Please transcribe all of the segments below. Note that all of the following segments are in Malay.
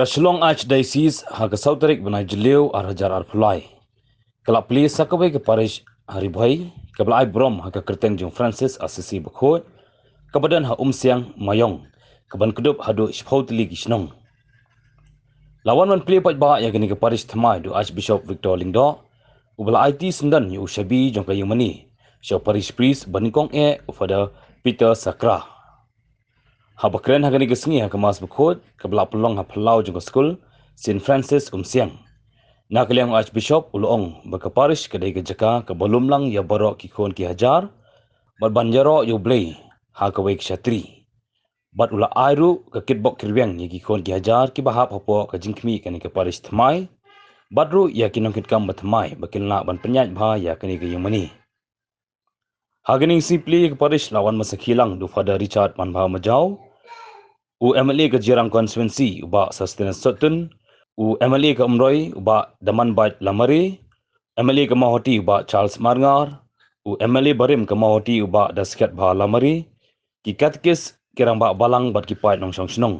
Kaslong Archdiocese haga Sauterik benai jeliu arhajar Plie. Kelap Plie sakawai ke Parish hari bhai, kabla ai brom haga kerteng jung Francis Assisi Bakhot, kabadan ha Umsiang Maiong, kaban kedup hadu Shpautli Gishnong. Lawan man Plie pat ba ya gani ke Parish Thymmai du Archbishop Victor Lyngdoh, ubala IT sundan yu shabi jong kayung mani, Shaw Parish Priest banikong ufada Peter Sakra. Habakren hagani gesngi hakamas Bakhot, kabla pelong ha pelau jong school St. Francis Umsiang. Na kaliang Archbishop ulong baka Parish kadai ke jaka ke belum lang ya barok kikon ki hajar, bat banjaro yu blay ha kawai kshatri. Bat ula airu ke kitbok kirwiang ya kikon ki hajar ki bahap hapo ke jingkmi kani ke Parish Thymmai, badru ya kinong kitkam Thymmai bakil na ban penyaj bha ya kani ke yumani. Hagani simply ke Parish lawan masa kilang du Father Richard manbha majau, u MLA ke Jirang Constituency uba Sustenance Sutton, u MLA ke Umroi uba Daman Bait Lamari, MLA ke Mahoti uba Charles Marngar, u MLA Barim ke Mahoti uba Daskat Bha Lamari, ki katkis kirang ba balang bat ki pait nong song snong.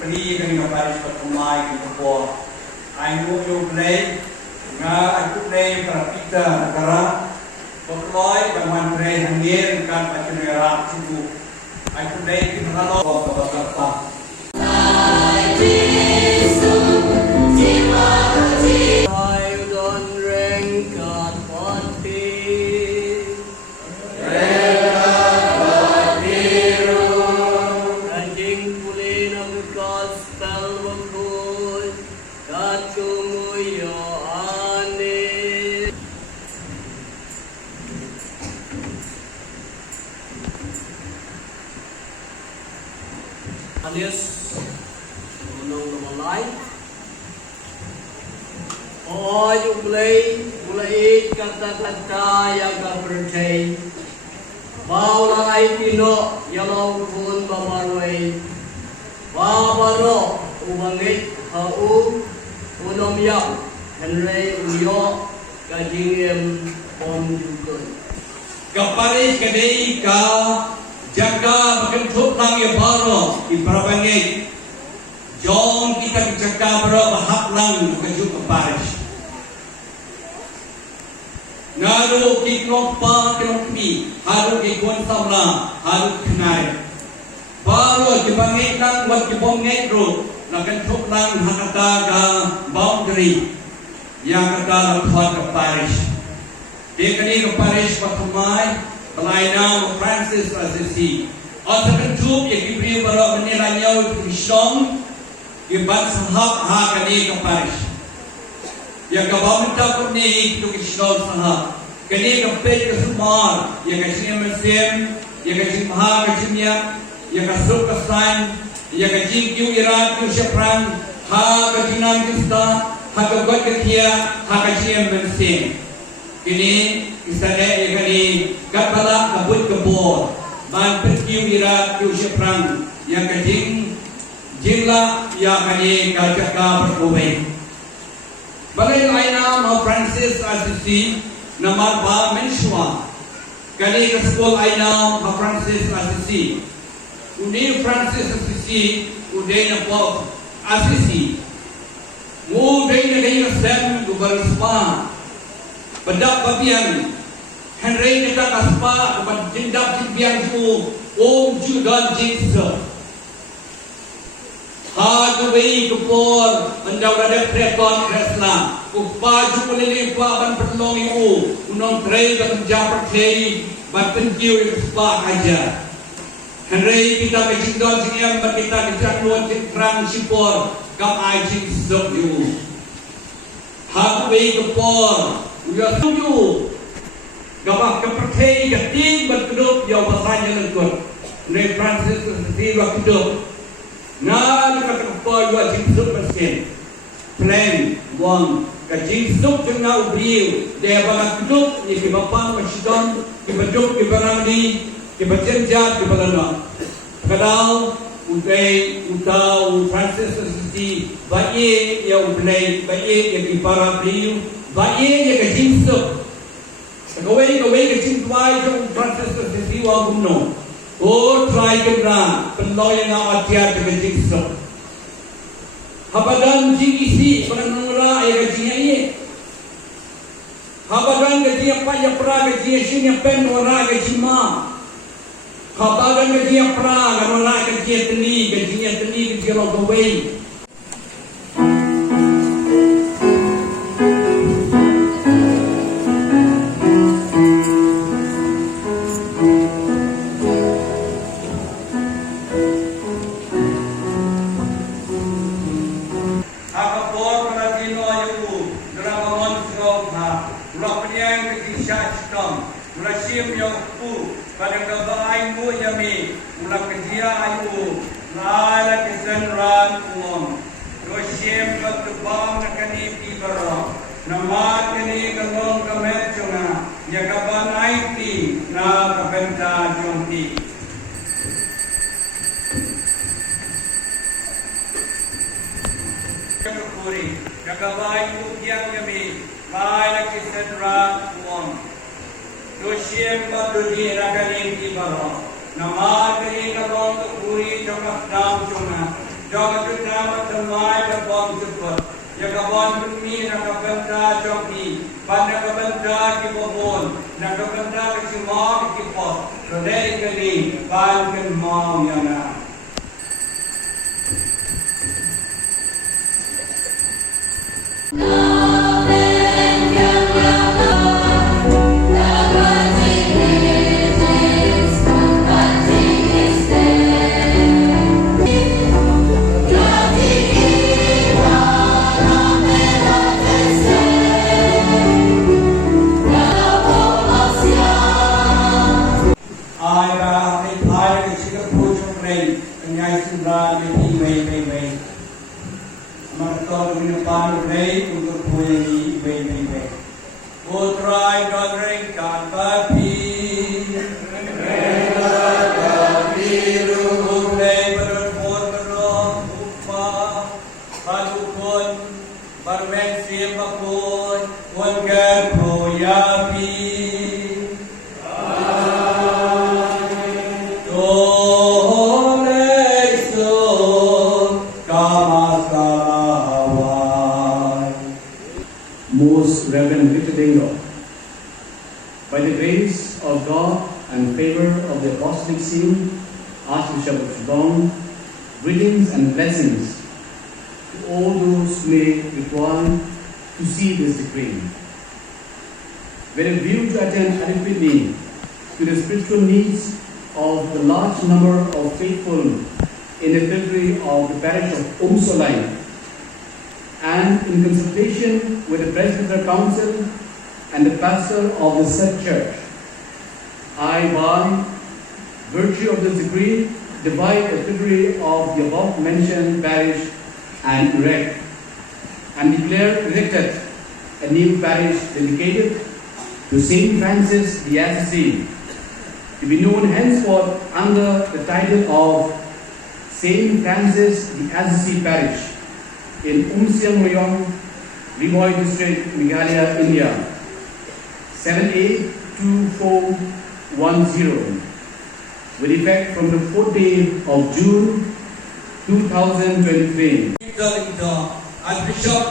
Plie dengan Parish Thymmai kupo. Ai nu yu play nga aku play para Peter negara. Pokloy bangun play hangir kan pacenera cukup. Aku play di mana lo apa. Alias menong lain. Oh, you play mulai kata-kata yang berpercaya. Bawa lai pino yang pun babarway. Babaro ubangit hau unom yang Henry uyo kajingem pom juga. Kapari kadai ka jaga makan thuklang ya baro ibrabangai jom kita jaga baro bahaklang kejuk ke Parish ngaru kikropa kikropi haru kikon samla haru kenai baro dibangai lang wat kibongai ro makan thuklang hakata ga boundary yang kata lakukan ke Parish dekani ke Parish Thymmai Pelayanan Francis Assisi. Asa kentup yang diberi para menilainya Kristong ibat sahab hakani ke Parish. Yang kabar minta puni itu Kristong sahab. Kini kepet ke semar yang kacim mesin, yang kacim maha kacimnya, yang kasuk kesan, yang kacim kiu irat kiu syafran, ha kacinan kita, ha kegot ketia, ha kacim mesin. Kini isane yakani kapala kabut kebor ban perkiu ira kiu syafran yang kajing jingla yakani kajaka berkowe balai laina no Francis Assisi namar ba menshwa kali ke sekolah aina ha Francis Assisi uni Francis Assisi udai na Assisi mu dai na dai sem gubar spa Pendak babian Henry kita kaspa kepada jindap jimpian su Judan Jinsa Hagawai kepor Mendau rada krekon kresla Kupa jupulili pa ban perlongi Unong trei ban japertei Ban penkiu kaspa aja Henry kita kejindon jingyam Ban kita kejanuan jingkrang sipor Kam ai jing sok yu wei ke por uya tuju gabak ke perthei ke ting berkeduk ya pasanya lengkut ne Francis di waktu keduk na dekat ke por uya jingsuk mesin plan wang ke jingsuk tengah ubriu dia bang keduk ni ke bapang masidon ke beduk ke barangdi ke berjenjat ke balana kadal uday utau Francis di baye ya ublay baye ya di para brio baye ya ke jingsuk kawai ke jingwai jong Francis di wa gumno o try ke ra penloy na atia ke jingsuk habadan jing isi penanura ya ke jingai habadan ke dia pa ya pra ke dia shin ya pen ora ke jima habadan ke dia pra ke ora ke dia teni ke dia lo kawai pada kebaik mu yami ulah kerja ayu lala kesan ran uang dosim berkebang nakani pibara nama kini kalong kamet cuna ya kaban aiti na kapenta jomti kekuri kebaik mu yang yami lala kesan ran uang dosim berdudi rakanin di bawah. Nama kini kalong kuri jangkap dam cuna. Jangkap nama Thymmai kabang cepat. Ya kabang bumi nak kabenta jangki. Pada kabenta kibobon. Nak kabenta kecimah kipot. Rodai kali ban mau yana. Most Reverend Lyngdoh, by the grace of God and favor of the Apostolic Seal, Archbishop of Lyngdoh, greetings and blessings to all those who may require to see this decree. With a view to attend adequately to the spiritual needs of the large number of faithful in the territory of the parish of Umsiang, and in consultation with the Presbyteral Council and the pastor of the said church, I, by virtue of this decree, divide the territory of the above mentioned parish and erect and declare erected a new parish dedicated to Saint Francis the Assisi, to be known henceforth under the title of Saint Francis the Assisi Parish in Umsiang, Maiong, Lyngdoh district, Meghalaya, India, 782410, with effect from the 4th day of June 2023. Archbishop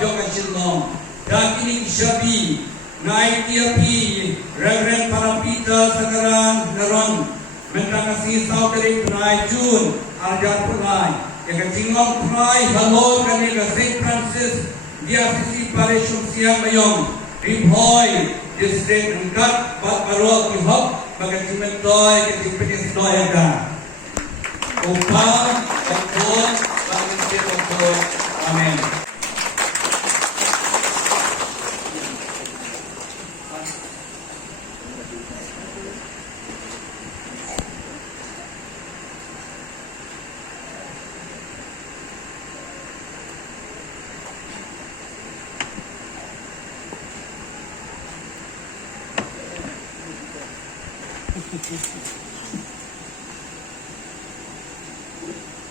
dan ini Bishabi, Naik Tiapi, Reverend Parapita Sagaran Narang, Mentangasi Saudari Plie Jun, Arjar Plie, yang Tingong Plie, Halo Kanega Saint Francis, Dia Sisi Parish Umsiang Maiong, Lyngdoh district Engkat, Baru Kihop, Bagai Mentoy, Ketipenis Doyaga. Upah, Okon, Bagai Okon, Amen.